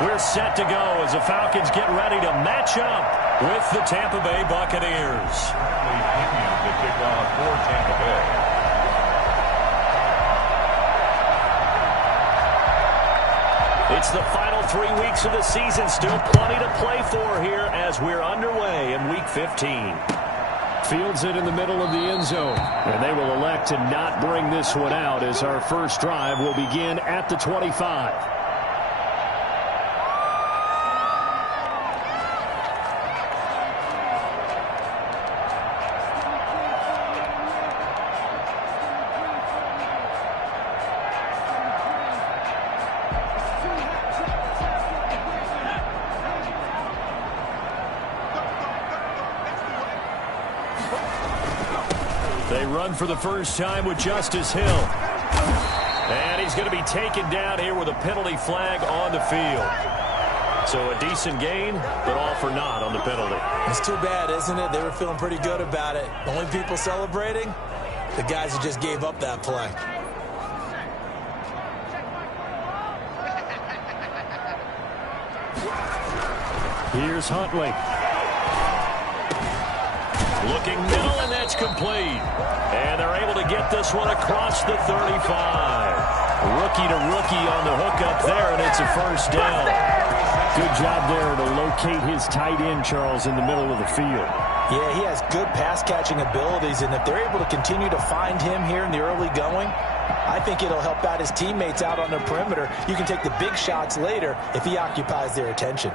We're set to go as the Falcons get ready to match up with the Tampa Bay Buccaneers. The kickoff for Tampa Bay. It's the final 3 weeks of the season. Still plenty to play for here as we're underway in Week 15. Fields it in the middle of the end zone. And they will elect to not bring this one out as our first drive will begin at the 25. They run for the first time with Justice Hill. And he's going to be taken down here with a penalty flag on the field. So a decent gain, but all for naught on the penalty. It's too bad, isn't it? They were feeling pretty good about it. The only people celebrating, the guys who just gave up that play. Here's Huntley. Looking middle, and that's complete. And they're able to get this one across the 35. Rookie to rookie on the hookup there, and it's a first down. Good job there to locate his tight end, Charles, in the middle of the field. Yeah, he has good pass-catching abilities, and if they're able to continue to find him here in the early going, I think it'll help out his teammates out on the perimeter. You can take the big shots later if he occupies their attention.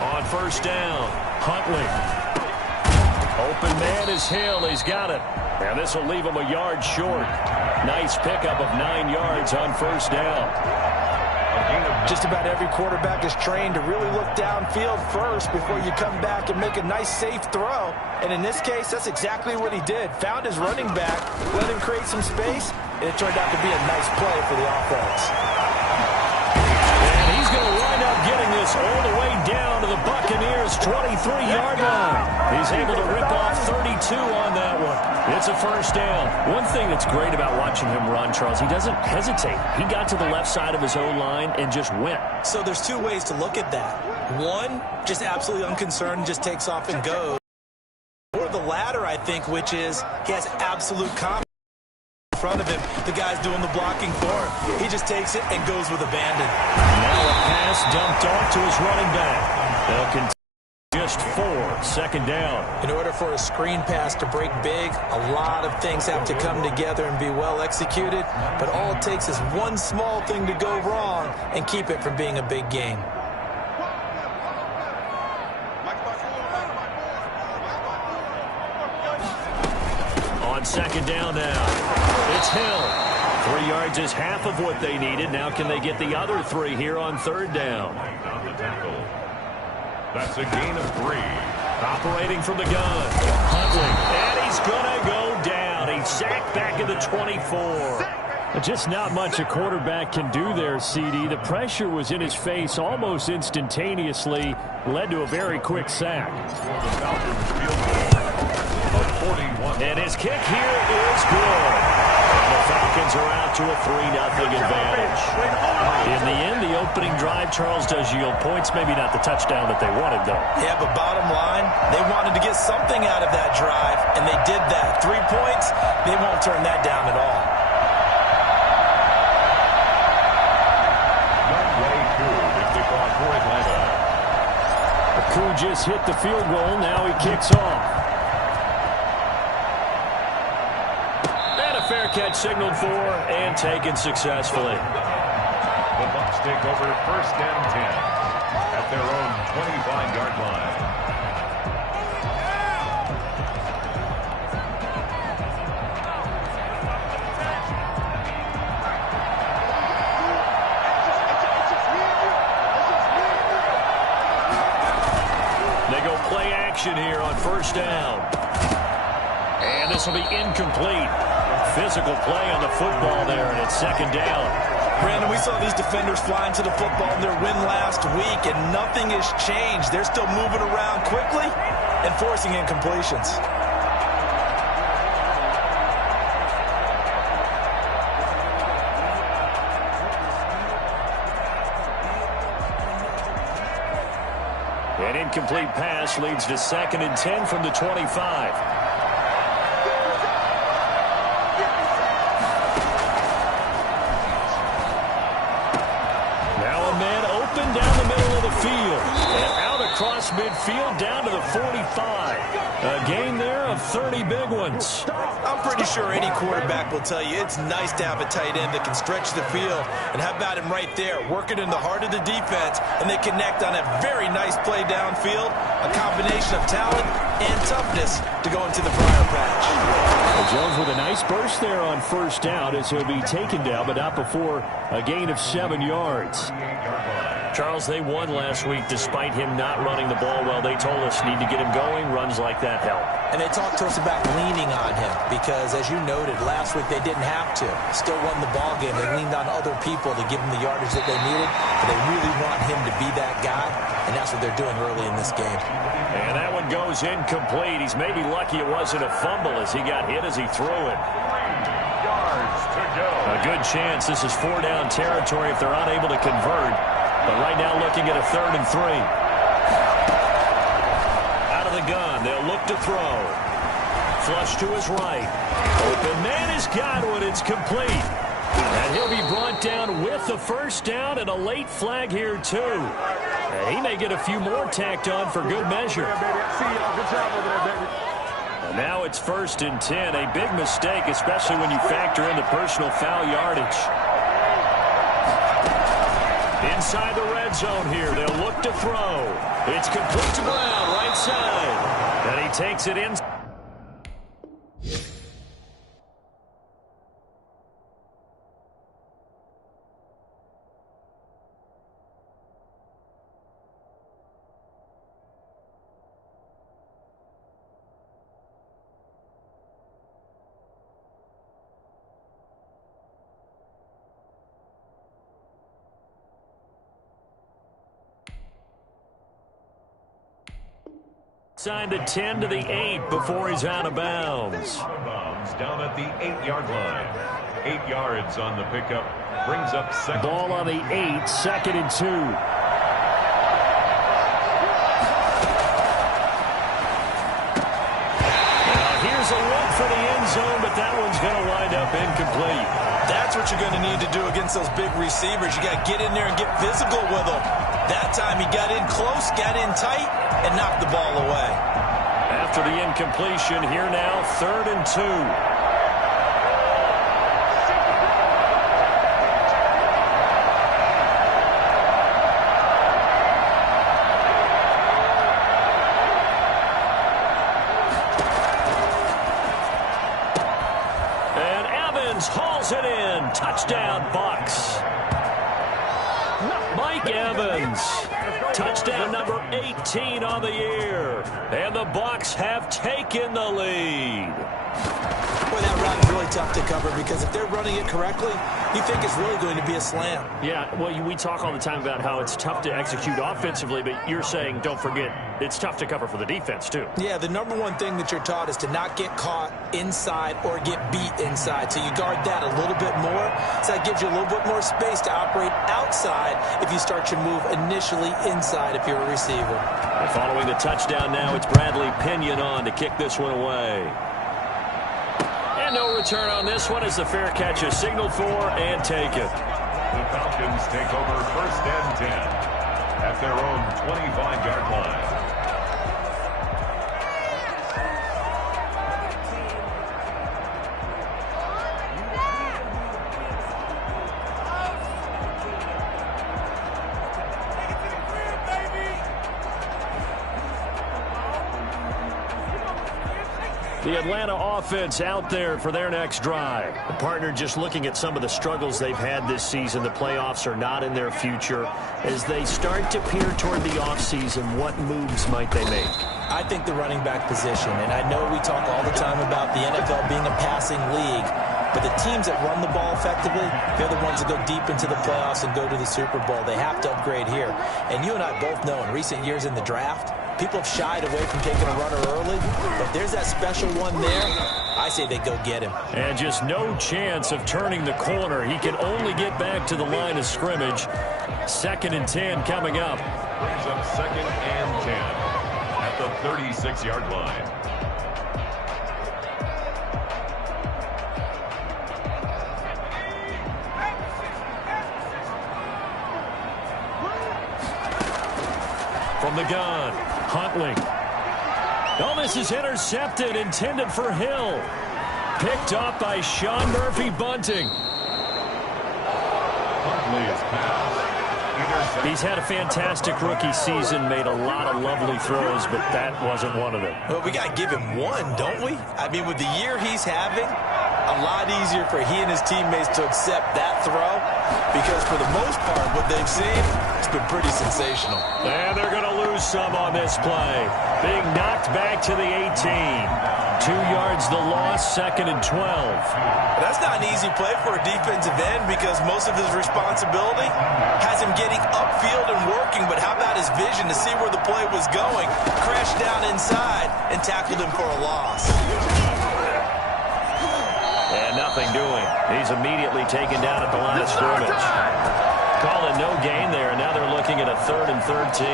On first down, Huntley. Open man is Hill. He's got it. And this will leave him a yard short. Nice pickup of 9 yards on first down. Just about every quarterback is trained to really look downfield first before you come back and make a nice, safe throw. And in this case, that's exactly what he did. Found his running back, let him create some space, and it turned out to be a nice play for the offense. And he's going to wind up getting this all the way down to the Buccaneers' 23-yard line. He's able to rip off 32 on that one. It's a first down. One thing that's great about watching him run, Charles, he doesn't hesitate. He got to the left side of his own line and just went. So there's two ways to look at that. One, just absolutely unconcerned, just takes off and goes. Or the latter, I think, which is he has absolute confidence in front of him. The guy's doing the blocking for him. He just takes it and goes with abandon. Now a pass dumped off to his running back. They'll continue. Just 4, second down. In order for a screen pass to break big, a lot of things have to come together and be well executed. But all it takes is one small thing to go wrong and keep it from being a big game. On second down now, it's Hill. 3 yards is half of what they needed. Now can they get the other 3 here on third down? That's a gain of 3. Operating from the gun. Huntley. And he's going to go down. He's sacked back at the 24. Just not much a quarterback can do there, CD. The pressure was in his face almost instantaneously. Led to a very quick sack. And his kick here is good. And the Falcons are out to a 3-0 advantage. In the end, the opening drive, Charles, does yield points. Maybe not the touchdown that they wanted, though. Yeah, but bottom line, they wanted to get something out of that drive, and they did that. 3 points, they won't turn that down at all. Akou just hit the field goal. Now he kicks off. Fair catch signaled for and taken successfully. The Bucs take over first and 10 at their own 25-yard line. They go play action here on first down. And this will be incomplete. Physical play on the football there, and it's second down. Brandon, we saw these defenders flying to the football in their win last week, and nothing has changed. They're still moving around quickly and forcing incompletions. An incomplete pass leads to 2nd and 10 from the 25. Now a man open down the middle of the field. And out across midfield down to the 45. A gain there of 30 big ones. I'm pretty sure any quarterback will tell you it's nice to have a tight end that can stretch the field. And how about him right there, working in the heart of the defense, and they connect on a very nice play downfield, a combination of talent and toughness to go into the briar patch. Well, Jones with a nice burst there on 1st down as he'll be taken down, but not before a gain of 7 yards. Charles, they won last week despite him not running the ball well. They told us need to get him going. Runs like that help. And they talked to us about leaning on him because, as you noted, last week they didn't have to. Still won the ball game. They leaned on other people to give them the yardage that they needed. But they really want him to be that guy, and that's what they're doing early in this game. And that one goes incomplete. He's maybe lucky it wasn't a fumble as he got hit as he threw it. 3 yards to go. A good chance. This is 4-down territory if they're unable to convert. But right now looking at a 3rd and 3. Out of the gun. They'll look to throw. Flush to his right. Open man has got one. It's complete. And he'll be brought down with the 1st down and a late flag here too. And he may get a few more tacked on for good measure. And now it's 1st and 10. A big mistake, especially when you factor in the personal foul yardage. Inside the red zone here. They'll look to throw. It's complete to Brown, right side. And he takes it in. Signed the 10 to the 8 before he's out of bounds. Out of bounds down at the 8-yard line. 8 yards on the pickup. Brings up 2nd. Ball on the 8, 2nd and 2. Now here's a look for the end zone, but that one's going to wind up incomplete. That's what you're going to need to do against those big receivers. You got to get in there and get physical with them. That time he got in close, got in tight, and knocked the ball away. After the incompletion, here now, 3rd and 2. And Evans hauls it in. Touchdown, Bucs. Mike Evans. Touchdown number 18 on the year. And the Bucs have taken the lead. Boy, that route is really tough to cover because if they're running it correctly, you think it's really going to be a slam. Yeah, well, we talk all the time about how it's tough to execute offensively, but you're saying, don't forget, it's tough to cover for the defense, too. Yeah, the number one thing that you're taught is to not get caught inside or get beat inside. So you guard that a little bit more. So that gives you a little bit more space to operate outside if you start your move initially inside if you're a receiver. And following the touchdown now, it's Bradley Pinion on to kick this one away. And no return on this one as the fair catch is signaled for and taken. The Falcons take over 1st and 10 at their own 25-yard line. The Atlanta offense out there for their next drive. The partner just looking at some of the struggles they've had this season. The playoffs are not in their future. As they start to peer toward the offseason, what moves might they make? I think the running back position, and I know we talk all the time about the NFL being a passing league, but the teams that run the ball effectively, they're the ones that go deep into the playoffs and go to the Super Bowl. They have to upgrade here. And you and I both know in recent years in the draft, people have shied away from taking a runner early, but there's that special one there. I say they go get him. And just no chance of turning the corner. He can only get back to the line of scrimmage. 2nd and 10 coming up. Brings up 2nd and 10 at the 36-yard line. From the gun, Huntley. Oh, this is intercepted, intended for Hill. Picked up by Sean Murphy-Bunting. Huntley is passed. He's had a fantastic rookie season, made a lot of lovely throws, but that wasn't one of them. Well, we got to give him one, don't we? I mean, with the year he's having, a lot easier for he and his teammates to accept that throw because for the most part, what they've seen, it's been pretty sensational. And they're going to lose some on this play. Being knocked back to the 18. 2 yards the loss, 2nd and 12. That's not an easy play for a defensive end because most of his responsibility has him getting upfield and working, but how about his vision to see where the play was going, crashed down inside, and tackled him for a loss. And nothing doing. He's immediately taken down at the line of scrimmage. Call it no gain there, and now they're looking at a 3rd and 13.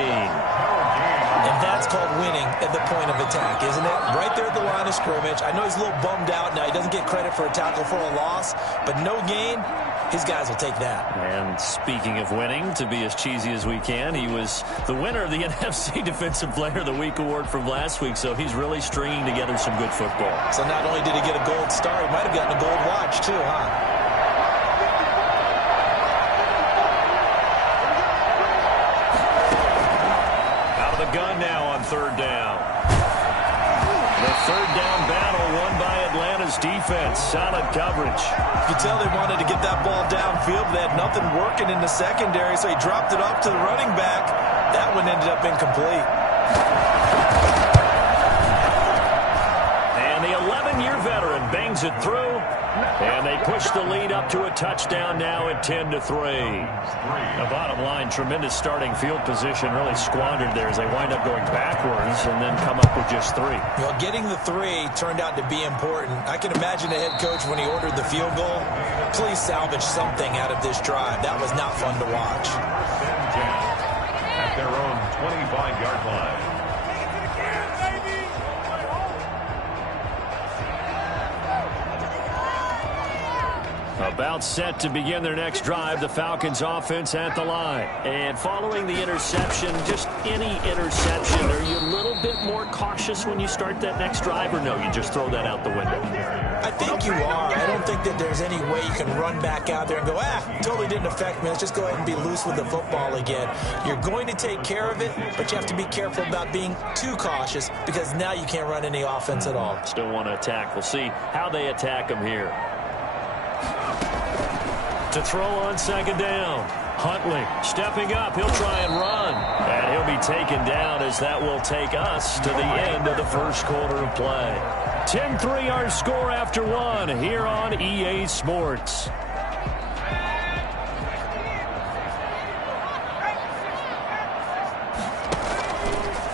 And that's called winning at the point of attack, isn't it? Right there at the line of scrimmage. I know he's a little bummed out now. He doesn't get credit for a tackle for a loss, but no gain, his guys will take that. And speaking of winning, to be as cheesy as we can, he was the winner of the NFC Defensive Player of the Week award from last week, so he's really stringing together some good football. So not only did he get a gold star, he might have gotten a gold watch too, huh? Gun now on 3rd down. The 3rd down battle won by Atlanta's defense. Solid coverage. You could tell they wanted to get that ball downfield, but they had nothing working in the secondary, so he dropped it off to the running back. That one ended up incomplete. And the 11-year veteran bangs it through, and they push the lead up to a touchdown now at 10-3. The bottom line, tremendous starting field position, really squandered there as they wind up going backwards and then come up with just 3. Well, getting the 3 turned out to be important. I can imagine the head coach when he ordered the field goal, please salvage something out of this drive. That was not fun to watch. At their own 25-yard line. About set to begin their next drive, the Falcons offense at the line. And following the interception, just any interception, are you a little bit more cautious when you start that next drive, or no, you just throw that out the window? I think you are. I don't think that there's any way you can run back out there and go, totally didn't affect me. Let's just go ahead and be loose with the football again. You're going to take care of it, but you have to be careful about being too cautious because now you can't run any offense at all. Still want to attack. We'll see how they attack them here. To throw on 2nd down. Huntley stepping up. He'll try and run. And he'll be taken down as that will take us to the end of the first quarter of play. 10-3 our score after 1 here on EA Sports.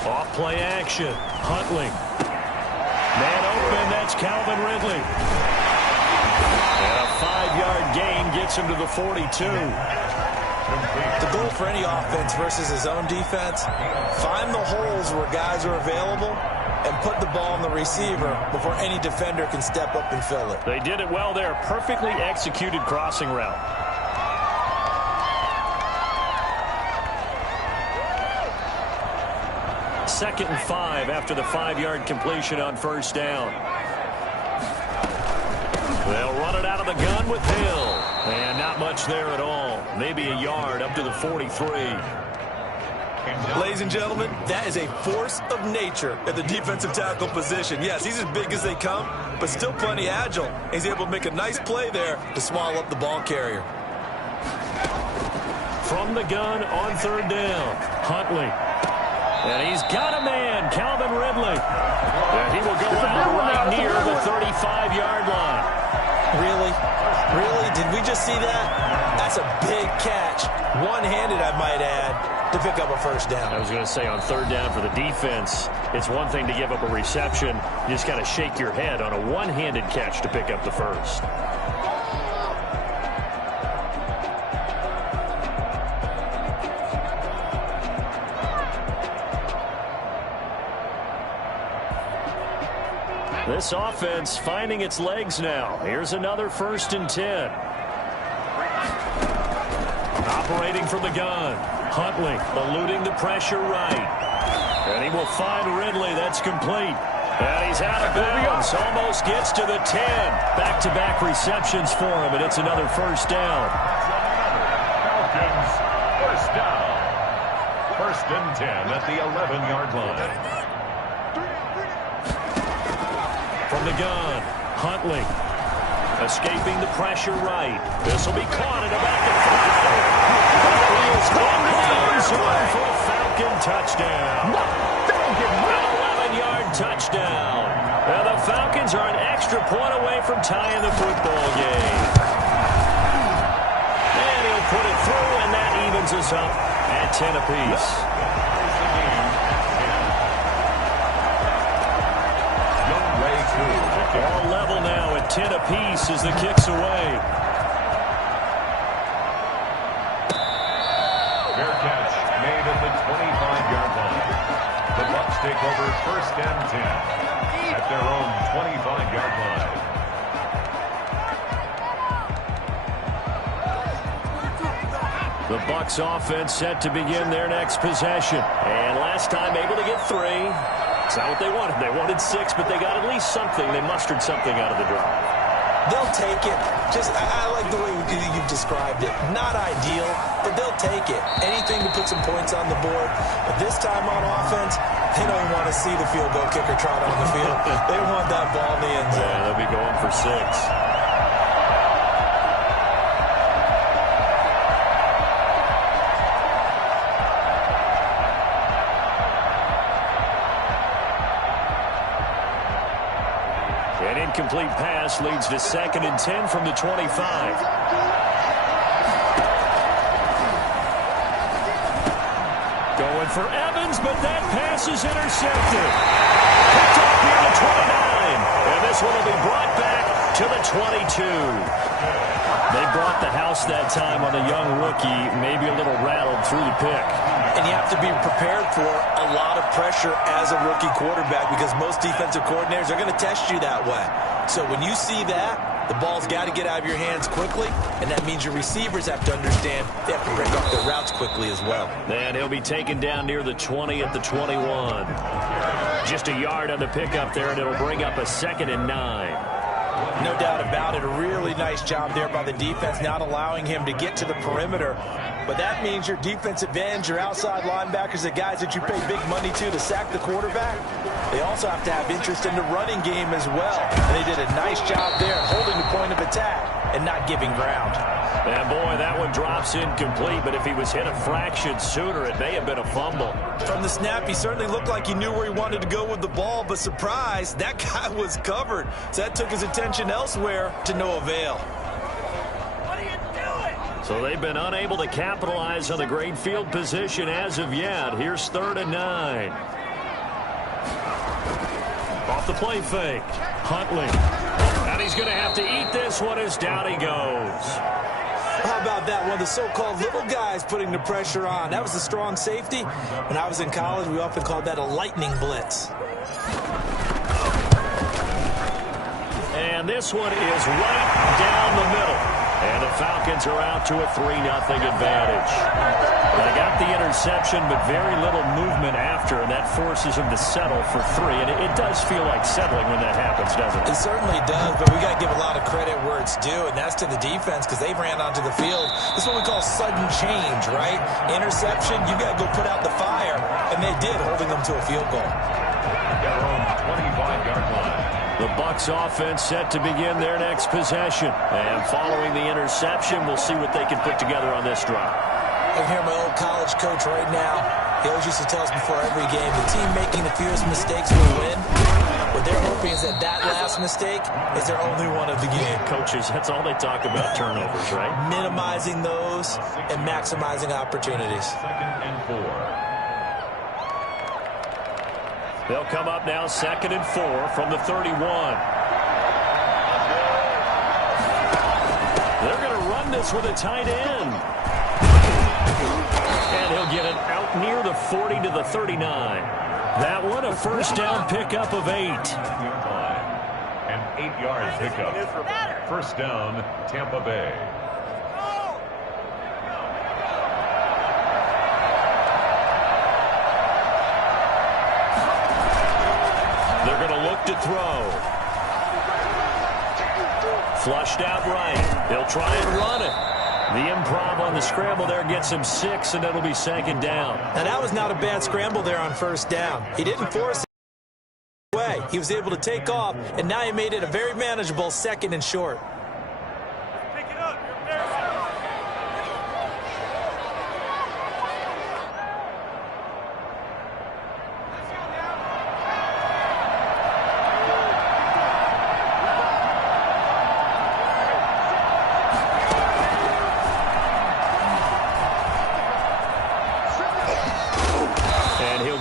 Off play action. Huntley. Man open. That's Calvin Ridley. And a 5-yard gain gets him to the 42. The goal for any offense versus his own defense, find the holes where guys are available and put the ball on the receiver before any defender can step up and fill it. They did it well there. Perfectly executed crossing route. Second and 5 after the 5-yard completion on 1st down. They'll run it out of the gun with Hill. And not much there at all. Maybe a yard up to the 43. Ladies and gentlemen, that is a force of nature at the defensive tackle position. Yes, he's as big as they come, but still plenty agile. He's able to make a nice play there to swallow up the ball carrier. From the gun on 3rd down, Huntley. And he's got a man, Calvin Ridley. And he will go out right near the 35-yard line. Really? Really? Did we just see that? That's a big catch. One-handed, I might add, to pick up a 1st down. I was going to say on 3rd down for the defense, it's one thing to give up a reception. You just got to shake your head on a one-handed catch to pick up the 1st. This offense finding its legs now. Here's another 1st and 10. Operating from the gun. Huntley eluding the pressure right. And he will find Ridley. That's complete. And he's out of bounds. Almost gets to the 10. Back-to-back receptions for him, and it's another 1st down. Falcons, 1st down. 1st and 10 at the 11-yard line. From the gun, Huntley escaping the pressure right. This will be caught at about the 5. He is into the end zone for a Falcon touchdown. An 11-yard touchdown. And the Falcons are an extra point away from tying the football game. And he'll put it through, and that evens us up at 10 apiece. All level now at 10 apiece as the kick's away. Fair catch made at the 25-yard line. The Bucs take over 1st and 10 at their own 25-yard line. The Bucs offense set to begin their next possession. And last time able to get 3. It's not what they wanted. They wanted 6, but they got at least something. They mustered something out of the drive. They'll take it. I like the way you've described it. Not ideal, but they'll take it. Anything to put some points on the board. But this time on offense, they don't want to see the field goal kicker trot on the field. They want that ball in the end zone. Yeah, they'll be going for 6. An incomplete pass leads to 2nd and 10 from the 25. Going for Evans, but that pass is intercepted. Picked off near the 29. And this one will be brought back to the 22. They brought the house that time on the young rookie, maybe a little rattled through the pick. And you have to be prepared for a lot of pressure as a rookie quarterback because most defensive coordinators are going to test you that way. So when you see that, the ball's got to get out of your hands quickly, and that means your receivers have to understand they have to break up their routes quickly as well. And he'll be taken down near the 20 at the 21. Just a yard on the pickup there, and it'll bring up a 2nd and 9. No doubt about it. A really nice job there by the defense, not allowing him to get to the perimeter. But that means your defensive ends, your outside linebackers, the guys that you pay big money to sack the quarterback, they also have to have interest in the running game as well. And they did a nice job there holding the point of attack and not giving ground. And boy, that one drops incomplete, but if he was hit a fraction sooner, it may have been a fumble. From the snap, he certainly looked like he knew where he wanted to go with the ball, but surprise, that guy was covered. So that took his attention elsewhere to no avail. What are you doing? So they've been unable to capitalize on the great field position as of yet. Here's 3rd and 9. Off the play fake. Huntley. And he's going to have to eat this one as down he goes. How about that? One of the so-called little guys putting the pressure on. That was the strong safety. When I was in college, we often called that a lightning blitz. And this one is right down the middle. And the Falcons are out to a 3-0 advantage. They got the interception, but very little movement after, and that forces them to settle for 3. And it does feel like settling when that happens, doesn't it? It certainly does, but we got to give a lot of credit where it's due, and that's to the defense because they ran onto the field. This is what we call sudden change, right? Interception, you got to go put out the fire, and they did, holding them to a field goal. Their own 25-yard line. The Bucs offense set to begin their next possession. And following the interception, we'll see what they can put together on this drive. I hear my old college coach right now. He always used to tell us before every game, the team making the fewest mistakes will win. What they're hoping is that last mistake is their only one of the game. Coaches, that's all they talk about, turnovers, right? Minimizing those and maximizing opportunities. 2nd and 4. They'll come up now 2nd and 4 from the 31. They're going to run this with a tight end. And he'll get it out near the 40 to the 39. That one a 1st down pickup of 8. 8-yard pickup. First down, Tampa Bay. They're going to look to throw. Flushed out right. They'll try and run it. The improv on the scramble there gets him 6, and it'll be second down. And that was not a bad scramble there on first down. He didn't force it away. He was able to take off, and now he made it a very manageable second and short. Pick it up. You're embarrassing.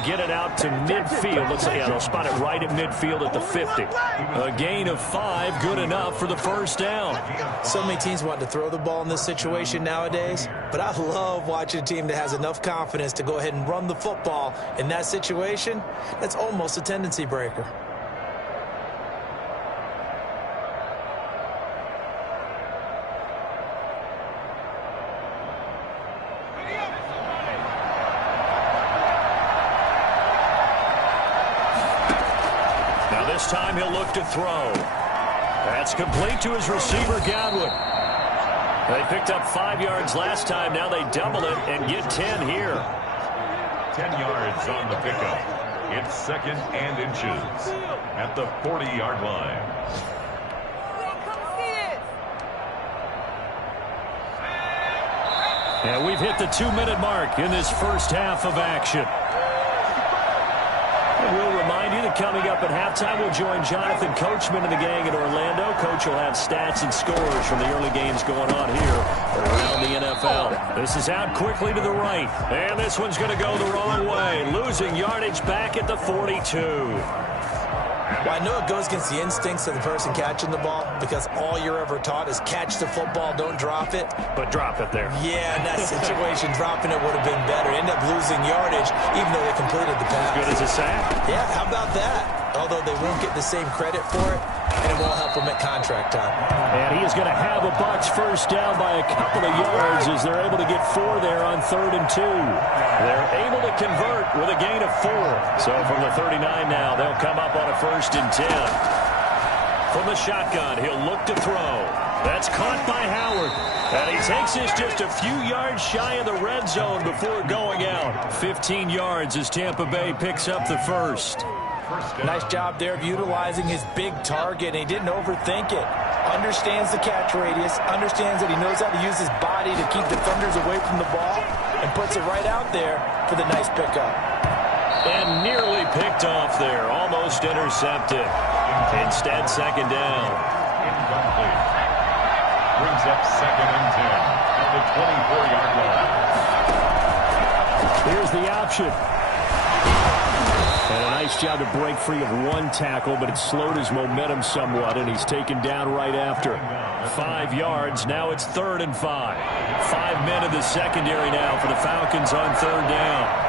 Get it out to midfield. Looks like they'll spot it right at midfield at the 50. A gain of 5, good enough for the first down. So many teams want to throw the ball in this situation nowadays, but I love watching a team that has enough confidence to go ahead and run the football in that situation. That's almost a tendency breaker. This time he'll look to throw. That's complete to his receiver, Godwin. They picked up 5 yards last time. Now they double it and get 10 here. 10 yards on the pickup. It's second and inches at the 40-yard line. And we've hit the 2-minute mark in this first half of action. We'll remind you that coming up at halftime, we'll join Jonathan Coachman and the gang in Orlando. Coach will have stats and scores from the early games going on here around the NFL. This is out quickly to the right, and this one's going to go the wrong way, losing yardage back at the 42. Well, I know it goes against the instincts of the person catching the ball because all you're ever taught is catch the football, don't drop it. But drop it there. Yeah, in that situation, dropping it would have been better. End up losing yardage even though they completed the pass. Good as a sack. Yeah, how about that? Although they won't get the same credit for it, and it won't help them at contract time. And he is going to have a Bucs first down by a couple of yards as they're able to get 4 there on 3rd and 2. They're able to convert with a gain of 4. So from the 39 now, they'll come up on a 1st and 10. From the shotgun, he'll look to throw. That's caught by Howard. And he takes this just a few yards shy of the red zone before going out. 15 yards as Tampa Bay picks up the first. Nice job there of utilizing his big target. He didn't overthink it. Understands the catch radius. Understands that he knows how to use his body to keep defenders away from the ball. And puts it right out there for the nice pickup. And nearly picked off there. Almost intercepted. Instead, second down. Incomplete. Brings up second and 10 at the 24-yard line. Here's the option. And a nice job to break free of one tackle, but it slowed his momentum somewhat, and he's taken down right after. 5 yards. Now it's 3rd and 5. 5 men in the secondary now for the Falcons on 3rd down.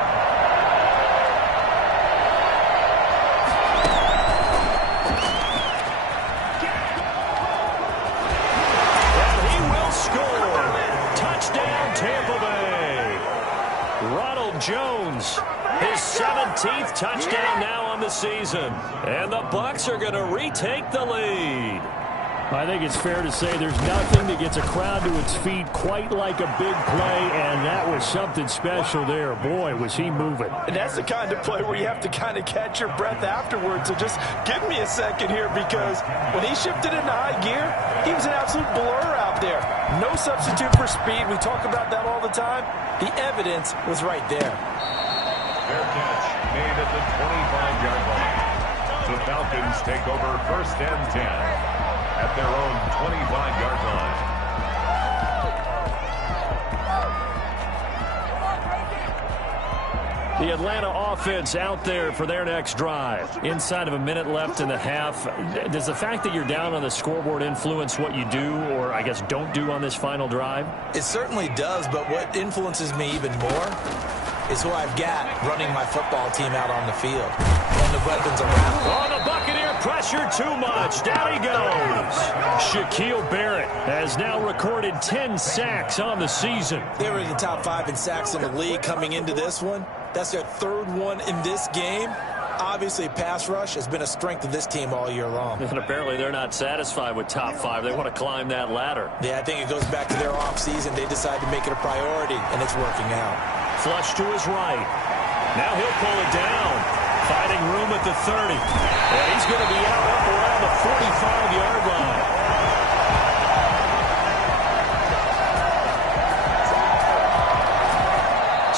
Jones, his 17th touchdown now on the season. And the Bucs are going to retake the lead. I think it's fair to say there's nothing that gets a crowd to its feet quite like a big play, and that was something special there. Boy, was he moving. And that's the kind of play where you have to kind of catch your breath afterwards. So just give me a second here, because when he shifted into high gear, he was an absolute blur out there. No substitute for speed. We talk about that all the time. The evidence was right there. Fair catch made at the 25-yard line. The Falcons take over 1st and 10 at their own 25-yard line. The Atlanta offense out there for their next drive. Inside of a minute left in the half. Does the fact that you're down on the scoreboard influence what you do, or I guess don't do on this final drive? It certainly does, but what influences me even more is who I've got running my football team out on the field. And the weapons around. Oh, the Buccaneer pressure too much. Down he goes. Shaquille Barrett has now recorded 10 sacks on the season. They were in the top 5 in sacks in the league coming into this one. That's their 3rd one in this game. Obviously, pass rush has been a strength of this team all year long. And apparently they're not satisfied with top 5. They want to climb that ladder. Yeah, I think it goes back to their offseason. They decided to make it a priority, and it's working out. Flush to his right. Now he'll pull it down. Finding room at the 30. And he's going to be out up around the 45-yard line.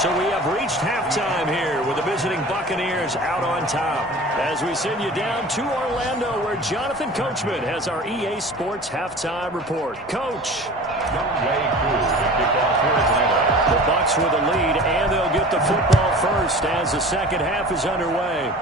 So we have reached halftime here with the visiting Buccaneers out on top. As we send you down to Orlando, where Jonathan Coachman has our EA Sports halftime report. Coach. The Bucs with a lead, and they'll get the football first as the second half is underway.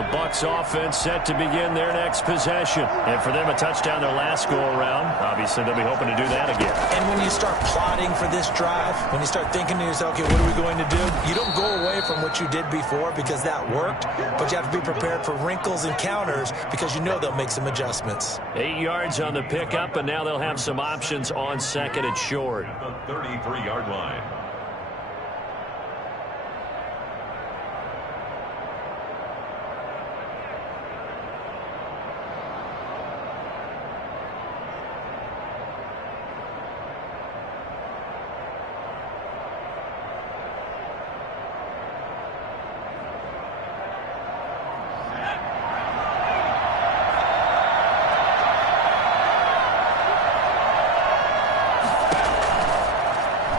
The Bucs offense set to begin their next possession. And for them, a touchdown their last go-around. Obviously, they'll be hoping to do that again. And when you start plotting for this drive, when you start thinking to yourself, okay, what are we going to do? You don't go away from what you did before because that worked, but you have to be prepared for wrinkles and counters because you know they'll make some adjustments. 8 yards on the pickup, and now they'll have some options on second and short. At the 33-yard line.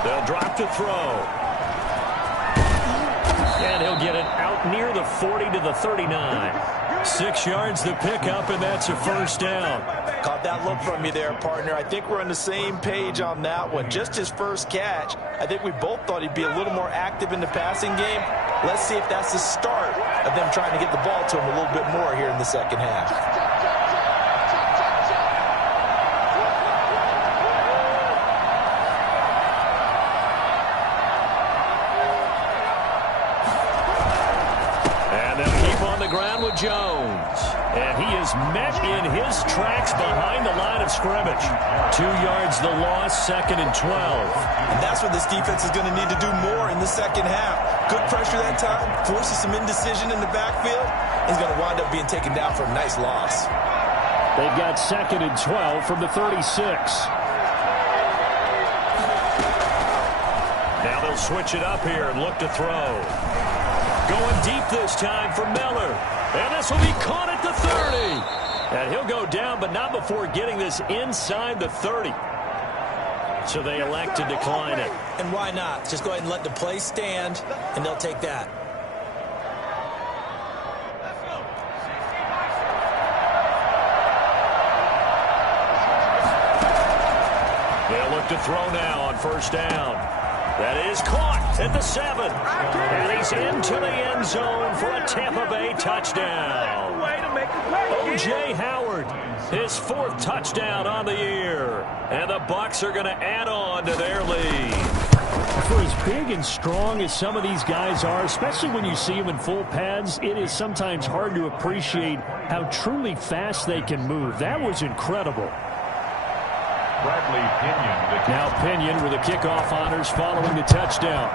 They'll drop to throw. And he'll get it out near the 40 to the 39. 6 yards the pickup, and that's a first down. Caught that look from you there, partner. I think we're on the same page on that one. Just his first catch. I think we both thought he'd be a little more active in the passing game. Let's see if that's the start of them trying to get the ball to him a little bit more here in the second half. Ground with Jones, and he is met in his tracks behind the line of scrimmage. 2 yards the loss, second and 12. And that's what this defense is going to need to do more in the second half. Good pressure that time, forces some indecision in the backfield. He's going to wind up being taken down for a nice loss. They've got second and 12 from the 36. Now they'll switch it up here and look to throw. Going deep this time for Miller. And this will be caught at the 30. And he'll go down, but not before getting this inside the 30. So they elect to decline it. And why not? Just go ahead and let the play stand, and they'll take that. They'll look to throw now on first down. That is caught at the 7. And he's into the end zone for a Tampa Bay touchdown. O.J. Howard, his 4th touchdown on the year. And the Bucs are going to add on to their lead. For as big and strong as some of these guys are, especially when you see them in full pads, it is sometimes hard to appreciate how truly fast they can move. That was incredible. Bradley Pinion. Now Pinion with the kickoff honors following the touchdown.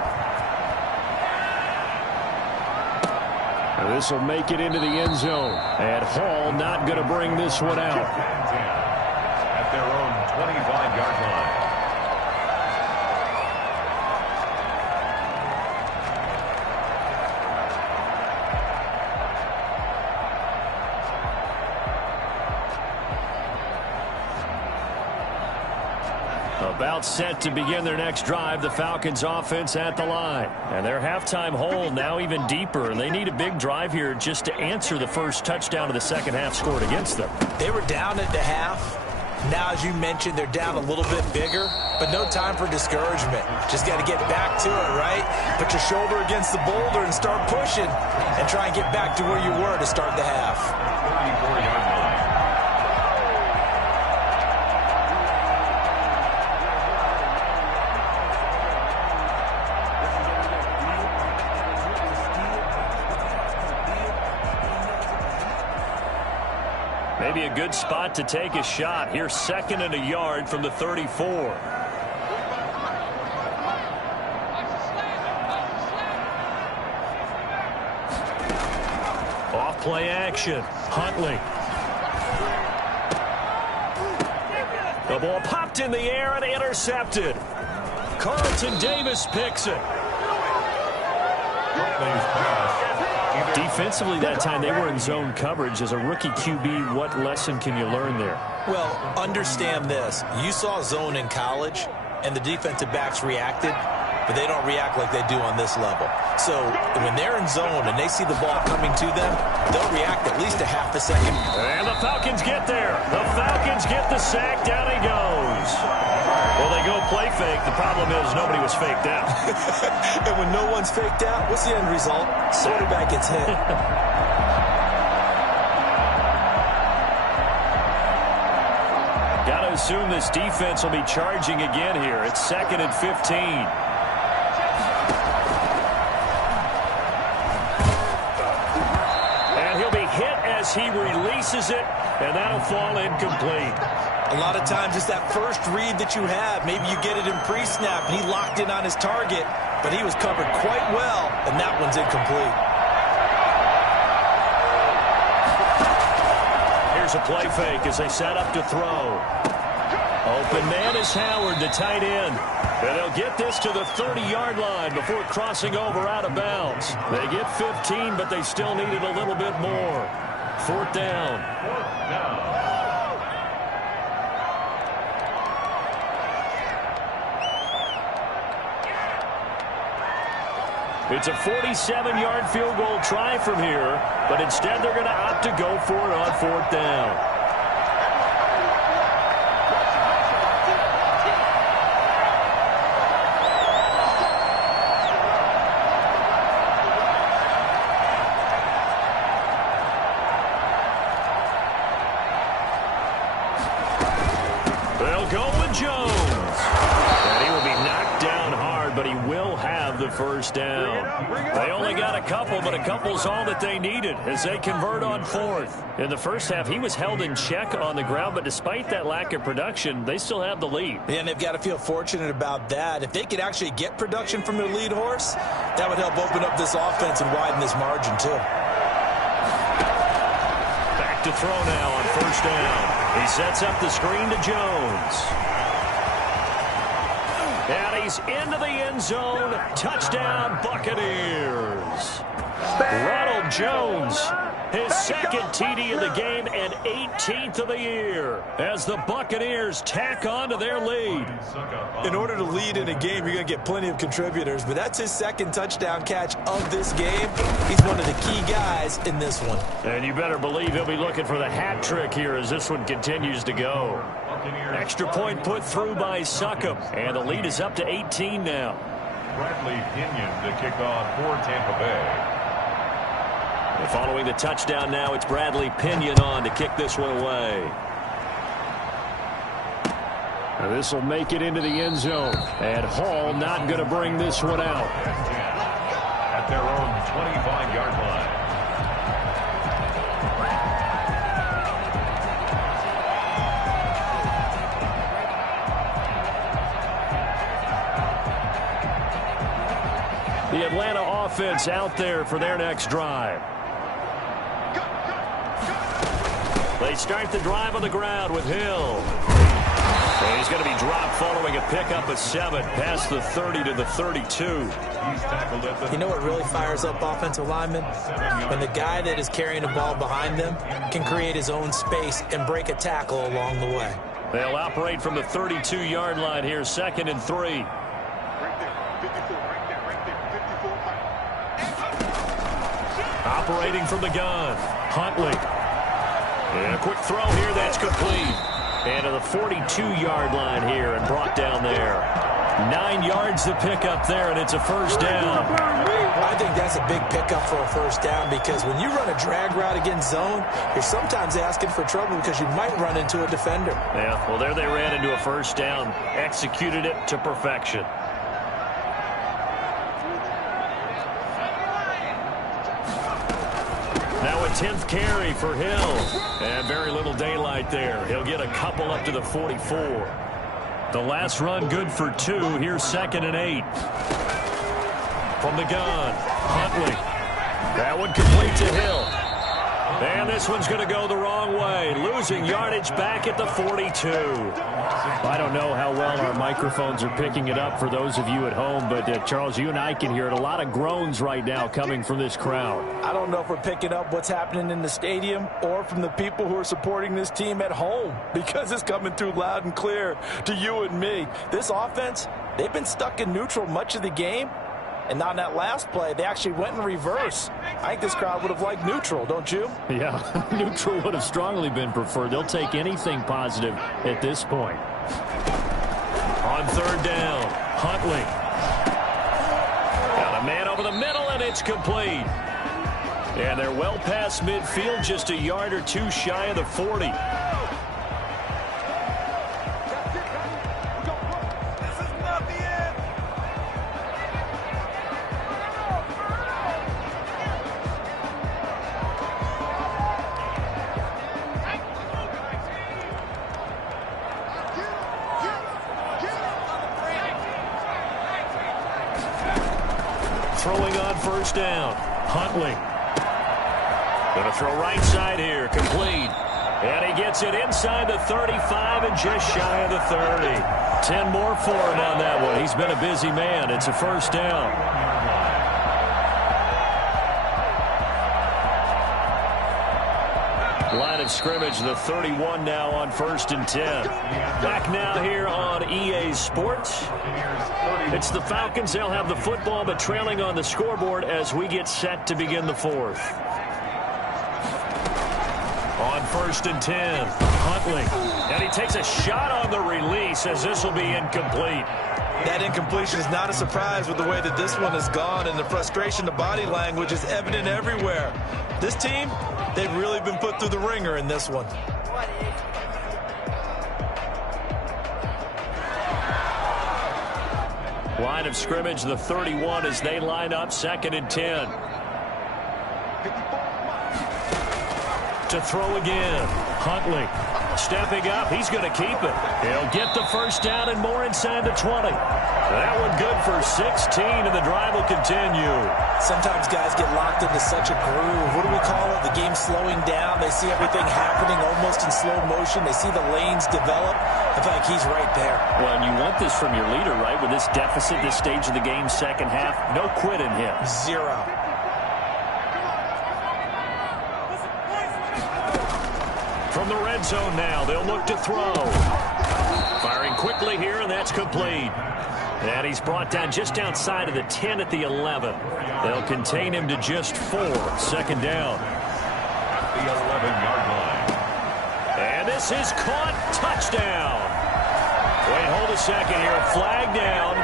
And this will make it into the end zone. And Hall not going to bring this one out. At their own 25-yard line. About set to begin their next drive, the Falcons offense at the line. And their halftime hole now even deeper. And they need a big drive here just to answer the first touchdown of the second half scored against them. They were down at the half. Now, as you mentioned, they're down a little bit bigger, but no time for discouragement. Just got to get back to it, right? Put your shoulder against the boulder and start pushing and try and get back to where you were to start the half. 34-yard line. Maybe a good spot to take a shot. Here's second and a yard from the 34. Off play action. Huntley. The ball popped in the air and intercepted. Carlton Davis picks it. Defensively that time, they were in zone coverage. As a rookie QB, what lesson can you learn there? Well, understand this. You saw zone in college, and the defensive backs reacted, but they don't react like they do on this level. So when they're in zone and they see the ball coming to them, they'll react at least a half a second. And the Falcons get there. The Falcons get the sack. Down he goes. Well, they go play fake. The problem is nobody was faked out. And when no one's faked out, what's the end result? Quarterback gets hit. Got to assume this defense will be charging again here. It's 2nd and 15. And he'll be hit as he releases it, and that'll fall incomplete. A lot of times it's that first read that you have. Maybe you get it in pre-snap, and he locked in on his target, but he was covered quite well, and that one's incomplete. Here's a play fake as they set up to throw. Open man is Howard, the tight end. And they'll get this to the 30-yard line before crossing over out of bounds. They get 15, but they still needed a little bit more. 4th down. It's a 47-yard field goal try from here, but instead they're going to opt to go for it on 4th down. They'll go with Jones. And he will be knocked down hard, but he will have the first down. They only got a couple, but a couple's all that they needed as they convert on 4th. In the first half, he was held in check on the ground, but despite that lack of production, they still have the lead. And they've got to feel fortunate about that. If they could actually get production from their lead horse, that would help open up this offense and widen this margin, too. Back to throw now on 1st down. He sets up the screen to Jones. And he's into the end zone. Touchdown, Buccaneers. Ronald Jones, his 2nd TD of the game and 18th of the year as the Buccaneers tack on to their lead. In order to lead in a game, you're going to get plenty of contributors, but that's his 2nd touchdown catch of this game. He's one of the key guys in this one. And you better believe he'll be looking for the hat trick here as this one continues to go. Extra point put through by Succop, and the lead is up to 18 now. Bradley Pinion to kick off for Tampa Bay. And following the touchdown now, it's Bradley Pinion on to kick this one away. Now this will make it into the end zone. And Hall not going to bring this one out. At their own 25-yard line. The Atlanta offense out there for their next drive. They start the drive on the ground with Hill. And he's going to be dropped following a pickup of 7 past the 30 to the 32. You know what really fires up offensive linemen? When the guy that is carrying the ball behind them can create his own space and break a tackle along the way. They'll operate from the 32-yard line here, 2nd and 3. Operating from the gun, Huntley. And a quick throw here, that's complete. And to the 42-yard line here and brought down there. 9 yards to pick up there, and it's a first down. I think that's a big pickup for a first down because when you run a drag route against zone, you're sometimes asking for trouble because you might run into a defender. Yeah, well, there they ran into a first down, executed it to perfection. Now a 10th carry for Hill. And very little daylight there. He'll get a couple up to the 44. The last run good for 2. Here's 2nd and 8. From the gun, Huntley. That one complete to Hill. And this one's going to go the wrong way. Losing yardage back at the 42. I don't know how well our microphones are picking it up for those of you at home, but Charles, you and I can hear it. A lot of groans right now coming from this crowd. I don't know if we're picking up what's happening in the stadium or from the people who are supporting this team at home because it's coming through loud and clear to you and me. This offense, they've been stuck in neutral much of the game. And on that last play, they actually went in reverse. I think this crowd would have liked neutral, don't you? Yeah, neutral would have strongly been preferred. They'll take anything positive at this point. On 3rd down, Huntley. Got a man over the middle, and it's complete. And they're well past midfield, just a yard or 2 shy of the 40. throwing on first down. Huntley. Going to throw right side here. Complete. And he gets it inside the 35 and just shy of the 30. 10 more for him on that one. He's been a busy man. It's a first down. Line of scrimmage, the 31 now on 1st and 10. Back now here on EA Sports. It's the Falcons. They'll have the football, but trailing on the scoreboard as we get set to begin the 4th. On 1st and 10, Huntley. And he takes a shot on the release as this will be incomplete. That incompletion is not a surprise with the way that this one has gone, and the frustration, the body language is evident everywhere. This team, they've really been put through the ringer in this one. Line of scrimmage, the 31 as they line up 2nd and 10. To throw again. Huntley stepping up. He's going to keep it. He'll get the first down and more inside the 20. That one good for 16, and the drive will continue. Sometimes guys get locked into such a groove. What do we call it? The game's slowing down. They see everything happening almost in slow motion. They see the lanes develop. I feel like he's right there. Well, and you want this from your leader, right? With this deficit, this stage of the game, second half, no quit in him. Zero. From the red zone now, they'll look to throw. Firing quickly here, and that's complete. And he's brought down just outside of the 10 at the 11. They'll contain him to just 4. 2nd down. The 11-yard line. And this is caught. Touchdown. Wait, hold a second here. Flag down.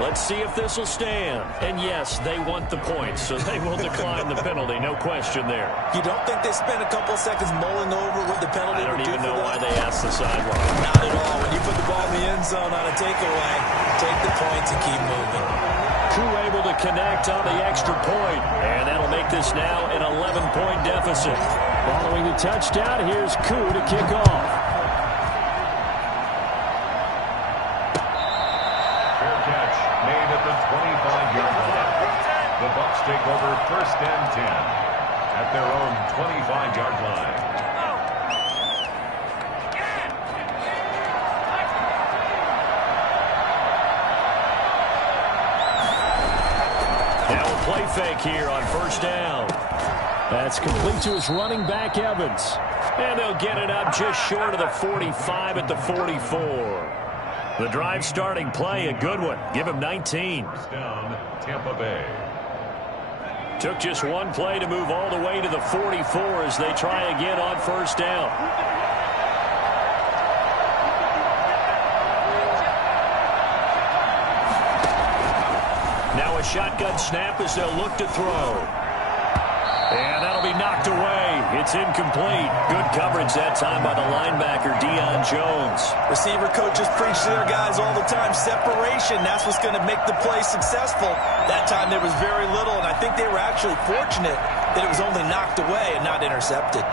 Let's see if this will stand. And yes, they want the points, so they will decline the penalty. No question there. You don't think they spent a couple seconds mulling over what the penalty would do? I don't even know why they asked the sideline. Not at all. When you put the ball in the end zone on a takeaway, take the points and keep moving. Koo able to connect on the extra point, and that'll make this now an 11-point deficit. Following the touchdown, here's Koo to kick off. Fair catch made at the 25-yard line. The Bucs take over 1st and 10 at their own 25-yard line. Now a play fake here on 1st down. That's complete to his running back, Evans. And they'll get it up just short of the 45 at the 44. The drive starting play, a good one. Give him 19. First down, Tampa Bay. Took just one play to move all the way to the 44 as they try again on 1st down. Now a shotgun snap as they'll look to throw. And that'll be knocked away. It's incomplete. Good coverage that time by the linebacker, Deion Jones. Receiver coaches preach to their guys all the time. Separation, that's what's going to make the play successful. That time there was very little, and I think they were actually fortunate that it was only knocked away and not intercepted.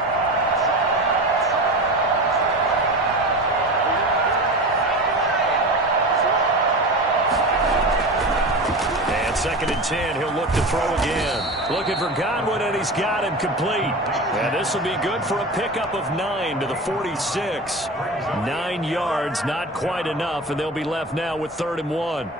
And 2nd and 10, he'll look to throw again. Looking for Godwin, and he's got him complete. And this will be good for a pickup of 9 to the 46. 9 yards, not quite enough, and they'll be left now with 3rd and 1.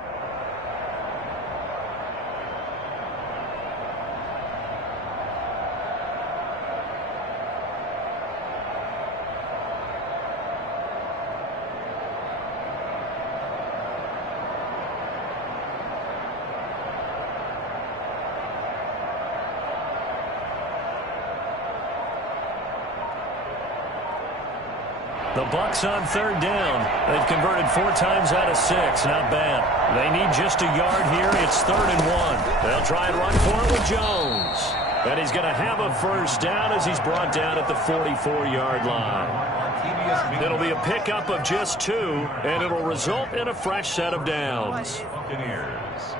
The Bucs on 3rd down. They've converted 4 times out of 6. Not bad. They need just a yard here. It's 3rd and 1. They'll try and run for it with Jones. And he's going to have a first down as he's brought down at the 44-yard line. It'll be a pickup of just 2, and it'll result in a fresh set of downs. Buccaneers.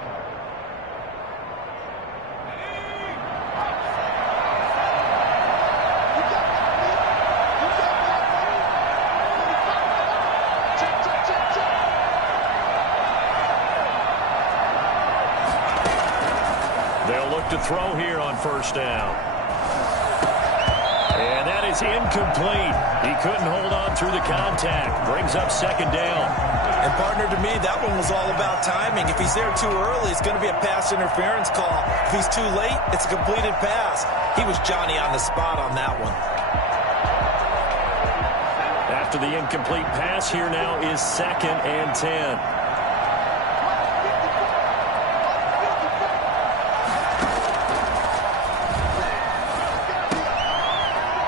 to throw here on first down. And that is incomplete. He couldn't hold on through the contact. Brings up second down. And partner, to me, that one was all about timing. If he's there too early, it's going to be a pass interference call. If he's too late, it's a completed pass. He was Johnny on the spot on that one. After the incomplete pass, here now is 2nd and 10.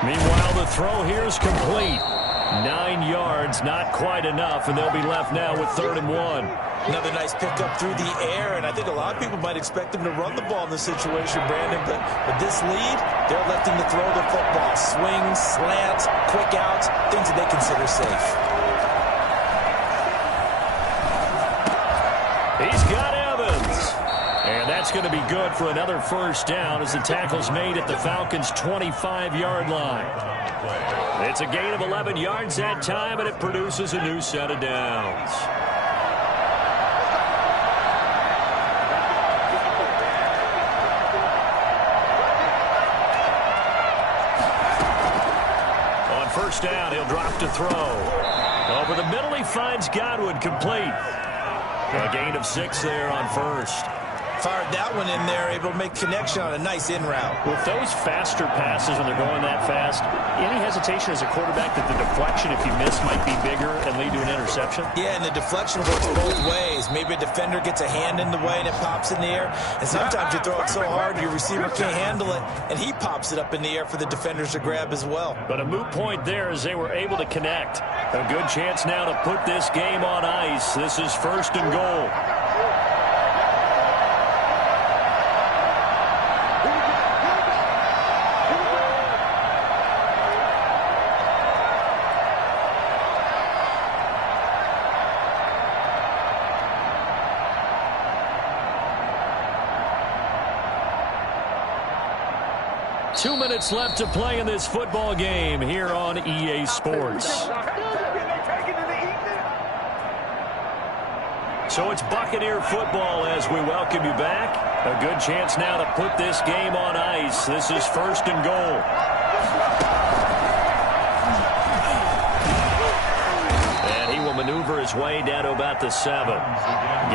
Meanwhile, the throw here is complete. 9 yards, not quite enough, and they'll be left now with 3rd and 1. Another nice pickup through the air, and I think a lot of people might expect them to run the ball in this situation, Brandon, but with this lead, they're electing to throw the football. Swings, slants, quick outs, things that they consider safe. He's got Evans. And that's going to be good for another first down as the tackle's made at the Falcons' 25-yard line. It's a gain of 11 yards that time, and it produces a new set of downs. On first down, he'll drop to throw. Over the middle, he finds Godwin complete. A gain of 6 there on first. Fired that one in there, able to make connection on a nice in route. With those faster passes when they're going that fast, any hesitation as a quarterback that the deflection, if you miss, might be bigger and lead to an interception? Yeah, and the deflection works both ways. Maybe a defender gets a hand in the way and it pops in the air. And sometimes you throw it so hard your receiver can't handle it, and he pops it up in the air for the defenders to grab as well. But a moot point there as they were able to connect. A good chance now to put this game on ice. This is 1st and goal. 2 minutes left to play in this football game here on EA Sports. So it's Buccaneer football as we welcome you back. A good chance now to put this game on ice. This is 1st and goal. And he will maneuver his way down to about the 7.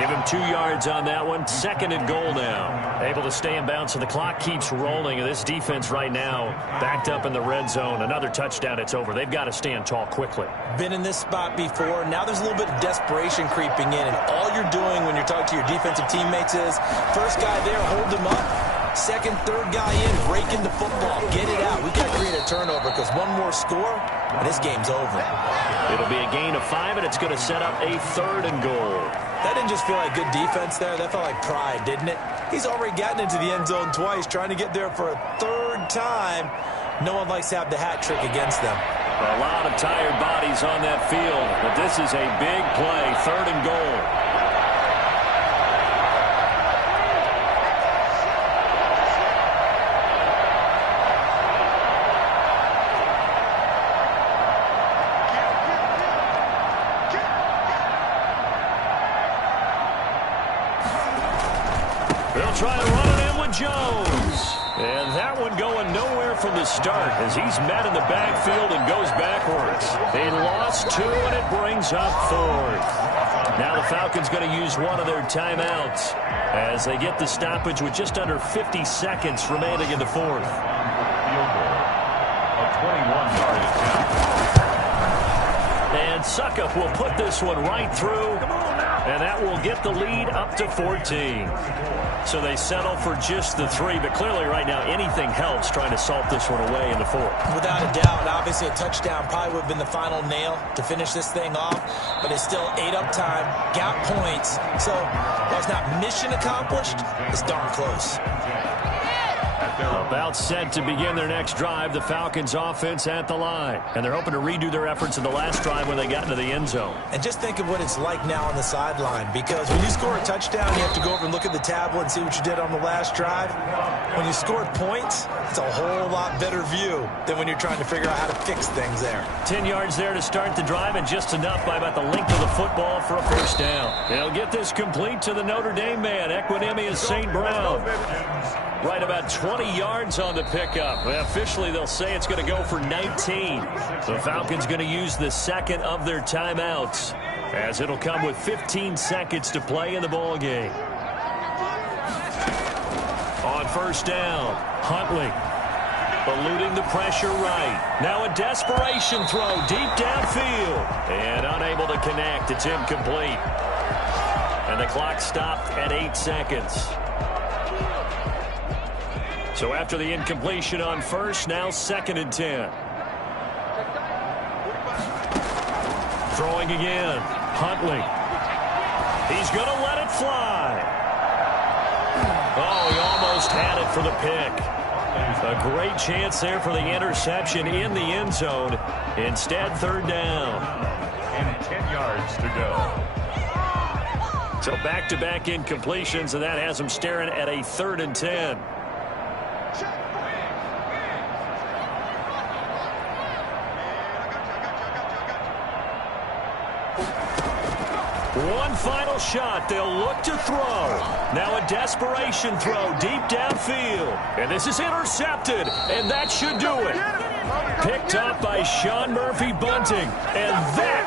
Give him 2 yards on that one. 2nd and goal now. Able to stay in bounds, so the clock keeps rolling. This defense right now backed up in the red zone. Another touchdown, it's over. They've got to stand tall quickly. Been in this spot before. Now there's a little bit of desperation creeping in, and all you're doing when you're talking to your defensive teammates is first guy there, hold him up. Second, third guy in, breaking the football. Get it out. We got to create a turnover because one more score, and this game's over. It'll be a gain of 5, and it's going to set up a 3rd and goal. That didn't just feel like good defense there. That felt like pride, didn't it? He's already gotten into the end zone twice, trying to get there for a 3rd time. No one likes to have the hat trick against them. A lot of tired bodies on that field, but this is a big play, 3rd and goal. They'll try to run it in with Jones. And that one going nowhere from the start as he's met in the backfield and goes backwards. They lost 2, and it brings up 4th. Now the Falcons going to use one of their timeouts as they get the stoppage with just under 50 seconds remaining in the 4th. Field goal. A 21-yard attempt. And Suckup will put this one right through, and that will get the lead up to 14. So they settle for just the 3, but clearly right now anything helps trying to salt this one away in the 4th. Without a doubt, obviously a touchdown probably would have been the final nail to finish this thing off, but it's still 8 up time, got points. So while it's not mission accomplished, it's darn close. About set to begin their next drive, the Falcons offense at the line. And they're hoping to redo their efforts in the last drive when they got into the end zone. And just think of what it's like now on the sideline, because when you score a touchdown, you have to go over and look at the tablet and see what you did on the last drive. When you scored points, it's a whole lot better view than when you're trying to figure out how to fix things there. 10 yards there to start the drive, and just enough by about the length of the football for a first down. They'll get this complete to the Notre Dame man, Equinemius St. Brown. Right about 20 yards on the pickup. Officially, they'll say it's going to go for 19. The Falcons going to use the second of their timeouts, as it'll come with 15 seconds to play in the ball game. On first down, Huntley eluding the pressure right. Now a desperation throw deep downfield. And unable to connect. It's incomplete. And the clock stopped at 8 seconds. So after the incompletion on first, now 2nd and 10. Throwing again. Huntley. He's going to let it fly. Oh, he almost had it for the pick. A great chance there for the interception in the end zone. Instead, 3rd down. And 10 yards to go. So back-to-back incompletions, and that has them staring at a 3rd and 10. One final shot. They'll look to throw. Now a desperation throw deep downfield. And this is intercepted. And that should do it. Picked up by Sean Murphy-Bunting. And that